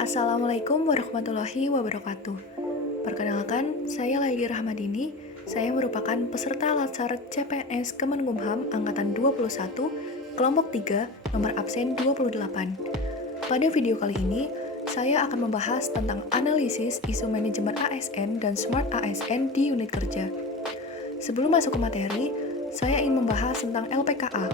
Assalamualaikum warahmatullahi wabarakatuh. Perkenalkan, saya Laili Rahmadini. Saya merupakan peserta Latsar CPNS Kemenkumham Angkatan 21, kelompok 3, nomor absen 28. Pada video kali ini, saya akan membahas tentang analisis isu manajemen ASN dan Smart ASN di unit kerja. Sebelum masuk ke materi, saya ingin membahas tentang LPKA.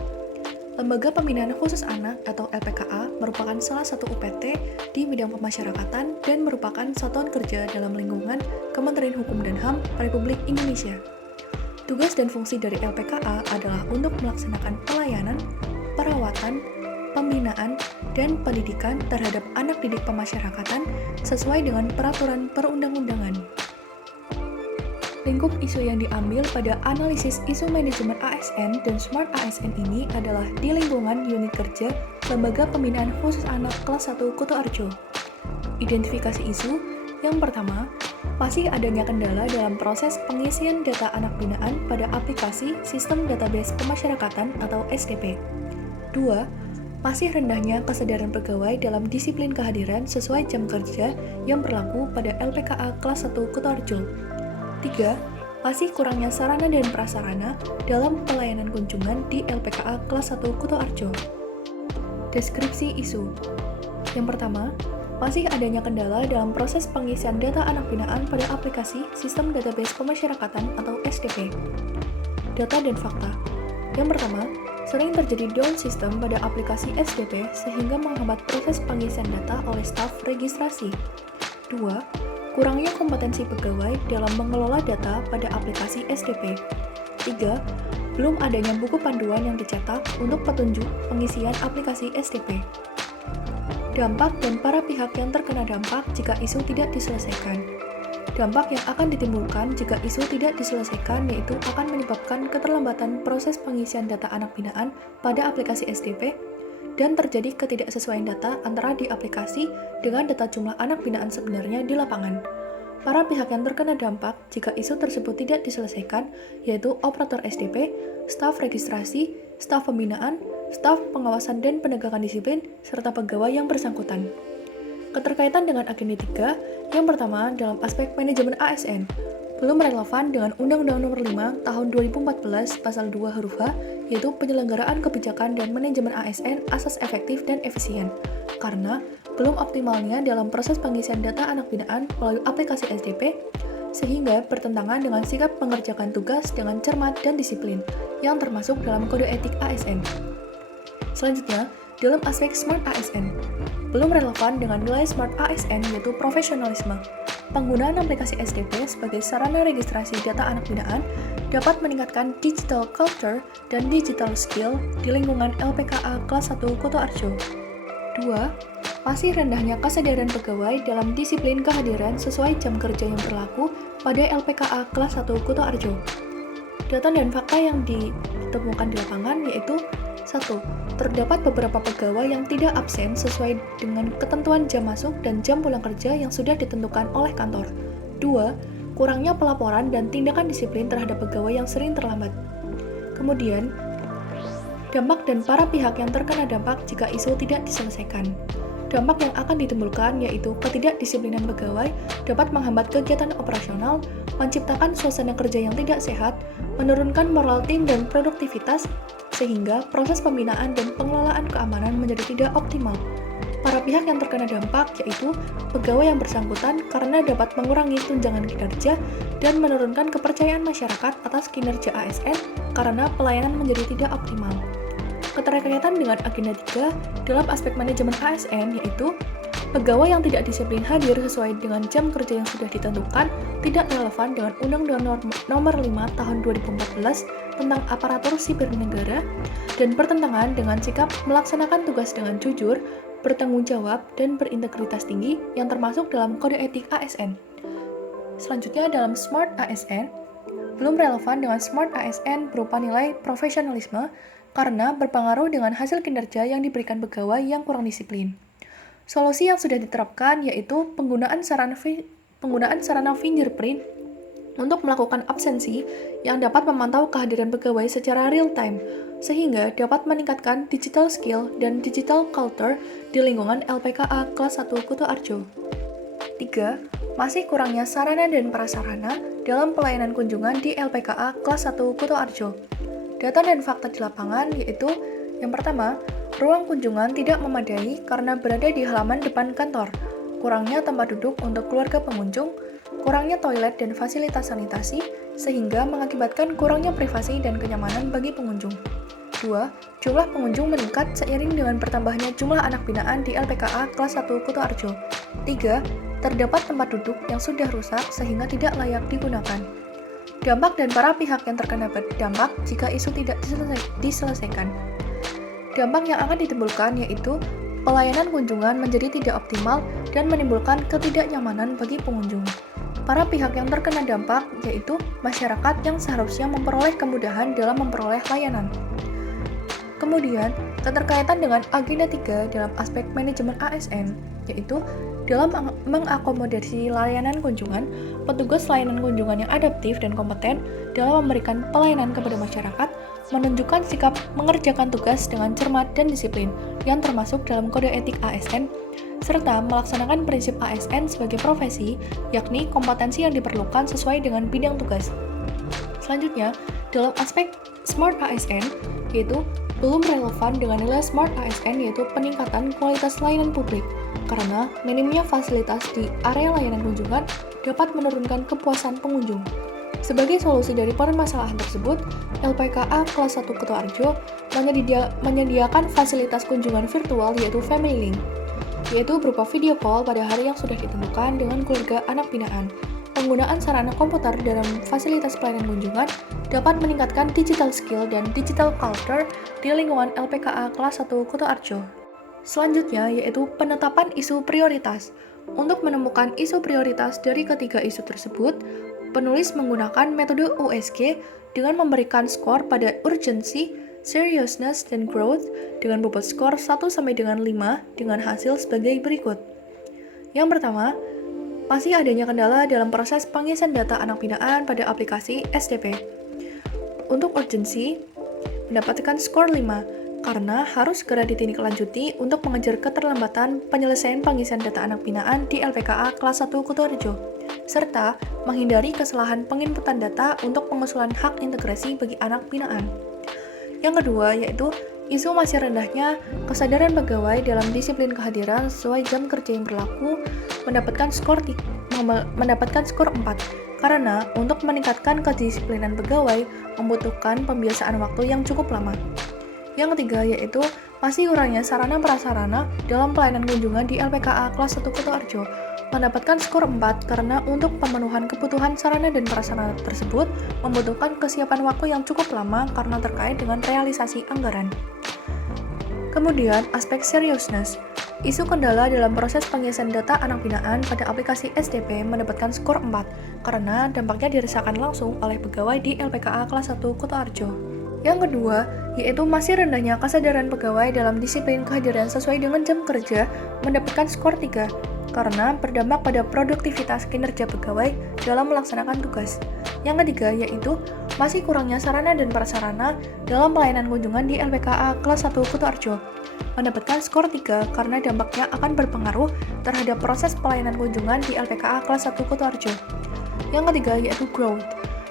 Lembaga Pembinaan Khusus Anak atau LPKA merupakan salah satu UPT di bidang pemasyarakatan dan merupakan satuan kerja dalam lingkungan Kementerian Hukum dan HAM Republik Indonesia. Tugas dan fungsi dari LPKA adalah untuk melaksanakan pelayanan, perawatan, pembinaan, dan pendidikan terhadap anak didik pemasyarakatan sesuai dengan peraturan perundang-undangan. Lingkup isu yang diambil pada analisis isu manajemen ASN dan Smart ASN ini adalah di lingkungan unit kerja Lembaga Pembinaan Khusus Anak kelas 1 Kutoarjo. Identifikasi isu yang pertama, masih adanya kendala dalam proses pengisian data anak binaan pada aplikasi Sistem Database Pemasyarakatan atau SDP. 2. Masih rendahnya kesadaran pegawai dalam disiplin kehadiran sesuai jam kerja yang berlaku pada LPKA kelas 1 Kutoarjo. 3. Masih kurangnya sarana dan prasarana dalam pelayanan kunjungan di LPKA kelas 1 Kutoarjo. Deskripsi isu. Yang pertama, masih adanya kendala dalam proses pengisian data anak binaan pada aplikasi Sistem Database Pemasyarakatan atau SDP. Data dan fakta. Yang pertama, sering terjadi down system pada aplikasi SDP sehingga menghambat proses pengisian data oleh staf registrasi. 2. Kurangnya kompetensi pegawai dalam mengelola data pada aplikasi SDP. 3. Belum adanya buku panduan yang dicetak untuk petunjuk pengisian aplikasi SDP. Dampak dan para pihak yang terkena dampak jika isu tidak diselesaikan. Dampak yang akan ditimbulkan jika isu tidak diselesaikan yaitu akan menyebabkan keterlambatan proses pengisian data anak binaan pada aplikasi SDP dan terjadi ketidaksesuaian data antara di aplikasi dengan data jumlah anak binaan sebenarnya di lapangan. Para pihak yang terkena dampak jika isu tersebut tidak diselesaikan, yaitu operator SDP, staf registrasi, staf pembinaan, staf pengawasan dan penegakan disiplin, serta pegawai yang bersangkutan. Keterkaitan dengan agenda 3, yang pertama dalam aspek manajemen ASN, belum relevan dengan Undang-Undang Nomor 5 Tahun 2014 Pasal 2 huruf H, yaitu penyelenggaraan kebijakan dan manajemen ASN asas efektif dan efisien, karena belum optimalnya dalam proses pengisian data anak binaan melalui aplikasi SDP, sehingga bertentangan dengan sikap mengerjakan tugas dengan cermat dan disiplin, yang termasuk dalam kode etik ASN. Selanjutnya, dalam aspek Smart ASN, belum relevan dengan nilai Smart ASN yaitu profesionalisme. Penggunaan aplikasi SDP sebagai sarana registrasi data anak binaan dapat meningkatkan digital culture dan digital skill di lingkungan LPKA kelas 1 Kutoarjo. 2. Masih rendahnya kesadaran pegawai dalam disiplin kehadiran sesuai jam kerja yang berlaku pada LPKA kelas 1 Kutoarjo. Data dan fakta yang ditemukan di lapangan yaitu 1. Terdapat beberapa pegawai yang tidak absen sesuai dengan ketentuan jam masuk dan jam pulang kerja yang sudah ditentukan oleh kantor. 2. Kurangnya pelaporan dan tindakan disiplin terhadap pegawai yang sering terlambat. Kemudian, dampak dan para pihak yang terkena dampak jika isu tidak diselesaikan. Dampak yang akan ditimbulkan yaitu ketidakdisiplinan pegawai dapat menghambat kegiatan operasional, menciptakan suasana kerja yang tidak sehat, menurunkan moral tim dan produktivitas, sehingga proses pembinaan dan pengelolaan keamanan menjadi tidak optimal. Para pihak yang terkena dampak yaitu pegawai yang bersangkutan karena dapat mengurangi tunjangan kinerja dan menurunkan kepercayaan masyarakat atas kinerja ASN karena pelayanan menjadi tidak optimal. Keterkaitan dengan agenda 3 dalam aspek manajemen ASN yaitu pegawai yang tidak disiplin hadir sesuai dengan jam kerja yang sudah ditentukan tidak relevan dengan Undang-Undang Nomor 5 Tahun 2014 tentang aparatur sipil negara dan bertentangan dengan sikap melaksanakan tugas dengan jujur, bertanggung jawab, dan berintegritas tinggi yang termasuk dalam kode etik ASN. Selanjutnya dalam Smart ASN, belum relevan dengan Smart ASN berupa nilai profesionalisme karena berpengaruh dengan hasil kinerja yang diberikan pegawai yang kurang disiplin. Solusi yang sudah diterapkan yaitu penggunaan sarana fingerprint untuk melakukan absensi yang dapat memantau kehadiran pegawai secara real-time, sehingga dapat meningkatkan digital skill dan digital culture di lingkungan LPKA kelas 1 Kutoarjo. 3. Masih kurangnya sarana dan prasarana dalam pelayanan kunjungan di LPKA kelas 1 Kutoarjo. Data dan fakta di lapangan yaitu, yang pertama, ruang kunjungan tidak memadai karena berada di halaman depan kantor, kurangnya tempat duduk untuk keluarga pengunjung, kurangnya toilet dan fasilitas sanitasi, sehingga mengakibatkan kurangnya privasi dan kenyamanan bagi pengunjung. 2. Jumlah pengunjung meningkat seiring dengan bertambahnya jumlah anak binaan di LPKA kelas 1 Kutoarjo. 3. Terdapat tempat duduk yang sudah rusak sehingga tidak layak digunakan. Dampak dan para pihak yang terkena berdampak jika isu tidak diselesaikan. Dampak yang akan ditimbulkan yaitu pelayanan kunjungan menjadi tidak optimal dan menimbulkan ketidaknyamanan bagi pengunjung. Para pihak yang terkena dampak yaitu masyarakat yang seharusnya memperoleh kemudahan dalam memperoleh layanan. Kemudian, keterkaitan dengan agenda 3 dalam aspek manajemen ASN, yaitu dalam mengakomodasi layanan kunjungan, petugas layanan kunjungan yang adaptif dan kompeten dalam memberikan pelayanan kepada masyarakat, menunjukkan sikap mengerjakan tugas dengan cermat dan disiplin yang termasuk dalam kode etik ASN, serta melaksanakan prinsip ASN sebagai profesi, yakni kompetensi yang diperlukan sesuai dengan bidang tugas. Selanjutnya, dalam aspek Smart ASN, yaitu belum relevan dengan nilai Smart ASN yaitu peningkatan kualitas layanan publik, karena minimnya fasilitas di area layanan kunjungan dapat menurunkan kepuasan pengunjung. Sebagai solusi dari permasalahan tersebut, LPKA kelas 1 Kutoarjo menyediakan fasilitas kunjungan virtual yaitu Family Link, yaitu berupa video call pada hari yang sudah ditentukan dengan keluarga anak binaan. Penggunaan sarana komputer dalam fasilitas pelayanan kunjungan dapat meningkatkan digital skill dan digital culture di lingkungan LPKA kelas 1 Kutoarjo. Selanjutnya yaitu penetapan isu prioritas. Untuk menemukan isu prioritas dari ketiga isu tersebut, penulis menggunakan metode USG dengan memberikan skor pada urgency, seriousness, dan growth dengan bobot skor 1 sampai dengan 5 dengan hasil sebagai berikut. Yang pertama, masih adanya kendala dalam proses pengisian data anak binaan pada aplikasi SDP. Untuk urgency, mendapatkan skor 5 karena harus segera ditindaklanjuti untuk mengejar keterlambatan penyelesaian pengisian data anak binaan di LPKA kelas 1 Kutoarjo, serta menghindari kesalahan penginputan data untuk pengusulan hak integrasi bagi anak binaan. Yang kedua yaitu isu masih rendahnya kesadaran pegawai dalam disiplin kehadiran sesuai jam kerja yang berlaku mendapatkan skor 4 karena untuk meningkatkan kedisiplinan pegawai membutuhkan pembiasaan waktu yang cukup lama. Yang ketiga yaitu masih kurangnya sarana prasarana dalam pelayanan kunjungan di LPKA kelas 1 Kutoarjo mendapatkan skor 4 karena untuk pemenuhan kebutuhan sarana dan prasarana tersebut membutuhkan kesiapan waktu yang cukup lama karena terkait dengan realisasi anggaran. Kemudian, aspek seriousness. Isu kendala dalam proses pengisian data anak binaan pada aplikasi SDP mendapatkan skor 4 karena dampaknya dirasakan langsung oleh pegawai di LPKA kelas 1 Kutoarjo. Yang kedua, yaitu masih rendahnya kesadaran pegawai dalam disiplin kehadiran sesuai dengan jam kerja mendapatkan skor 3 karena berdampak pada produktivitas kinerja pegawai dalam melaksanakan tugas. Yang ketiga, yaitu masih kurangnya sarana dan prasarana dalam pelayanan kunjungan di LPKA kelas 1 Kutoarjo mendapatkan skor 3 karena dampaknya akan berpengaruh terhadap proses pelayanan kunjungan di LPKA kelas 1 Kutoarjo. Yang ketiga, yaitu growth.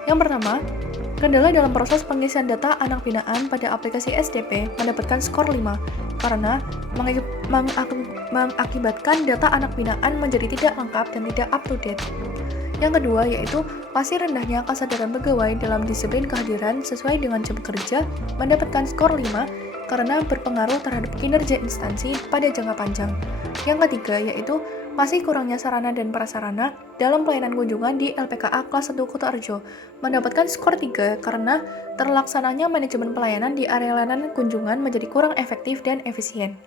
Yang pertama, kendala dalam proses pengisian data anak binaan pada aplikasi SDP mendapatkan skor 5 karena mengakibatkan data anak binaan menjadi tidak lengkap dan tidak up to date. Yang kedua yaitu masih rendahnya kesadaran pegawai dalam disiplin kehadiran sesuai dengan jam kerja mendapatkan skor 5 karena berpengaruh terhadap kinerja instansi pada jangka panjang. Yang ketiga yaitu masih kurangnya sarana dan prasarana dalam pelayanan kunjungan di LPKA kelas 1 Kutoarjo mendapatkan skor 3 karena terlaksananya manajemen pelayanan di area layanan kunjungan menjadi kurang efektif dan efisien.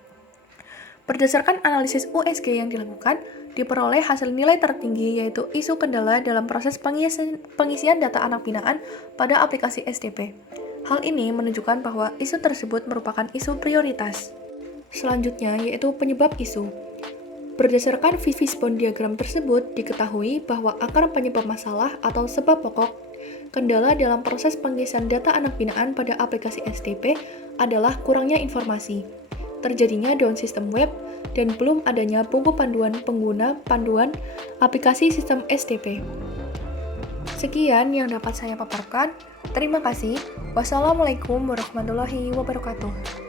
Berdasarkan analisis USG yang dilakukan, diperoleh hasil nilai tertinggi yaitu isu kendala dalam proses pengisian data anak binaan pada aplikasi SDP. Hal ini menunjukkan bahwa isu tersebut merupakan isu prioritas. Selanjutnya yaitu penyebab isu. Berdasarkan fishbone diagram tersebut, diketahui bahwa akar penyebab masalah atau sebab pokok kendala dalam proses pengisian data anak binaan pada aplikasi STP adalah kurangnya informasi, terjadinya down sistem web, dan belum adanya buku panduan pengguna panduan aplikasi sistem STP. Sekian yang dapat saya paparkan. Terima kasih. Wassalamualaikum warahmatullahi wabarakatuh.